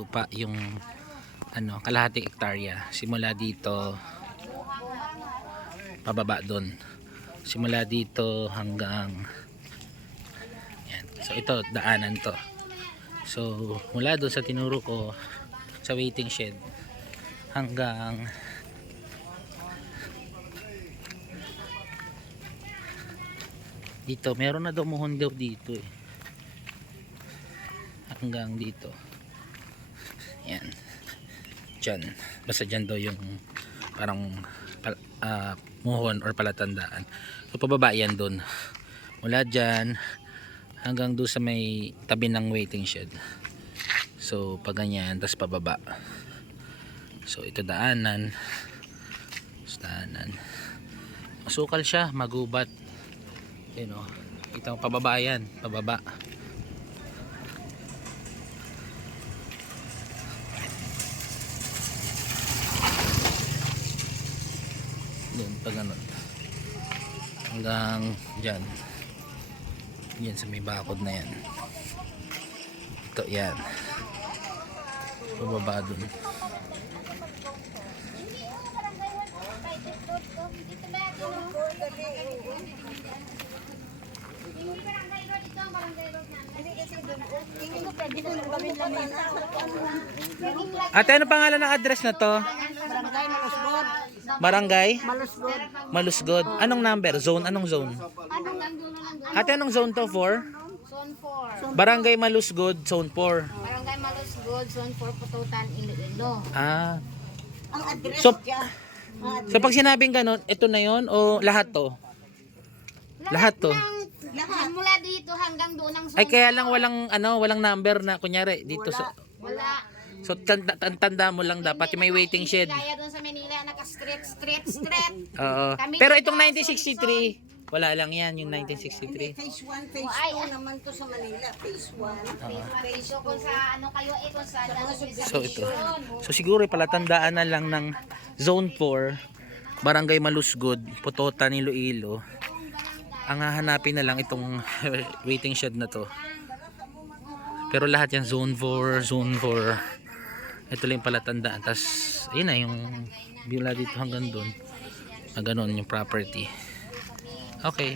lupa yung kalahating hektarya. Simula dito pababa doon. Simula dito hanggang yan. So ito daanan to. So mula doon sa tinuro ko sa waiting shed hanggang dito, meron na daw muhon daw dito eh. Hanggang dito. Yan. Diyan. Basta dyan daw yung parang muhon or palatandaan. So pababa yan doon. Mula dyan hanggang doon sa may tabi ng waiting shed. So pag ganyan, tas pababa. So ito daanan. Masukal siya, magubat. Yun o. Ito pababa yan. Pababa. Doon pag ganun. Hanggang dyan. Yan sa may bakod na yan. Ito yan. Pababa doon. Ate, ano pangalan ng address na to? Barangay Malusgod. Barangay? Malusgod. Malusgod. Anong number? Zone? Anong zone? Ate, anong zone to? 4? Zone 4. Barangay Malusgod, Zone 4. Barangay Malusgod, Zone 4, Pututan, Iloilo. Ah. Ang address So, niya. so pag sinabing ganun, ito na yon o lahat to? Lahat to? Mula dito hanggang doon ang zone. Ay kaya lang walang number na kunyari dito sa Wala. so tanda mo lang dapat yung may waiting shed. Kaya doon sa Manila naka-straight. Oo. Pero itong 1963, wala lang yan yung 1963. Phase 1, phase 2 naman to sa Manila. Phase 1. So kung sa ano kayo kung sa So ito. So siguro palatandaan na lang ng Zone 4, Barangay Malusgod, Pututan, Iloilo. Ang hahanapin na lang itong waiting shed na to. Pero lahat yan Zone 4, Zone 4. Ito lang yung palatandaan. Tapos ayun na yung mula dito hanggang doon. Na ganun yung property. Okay.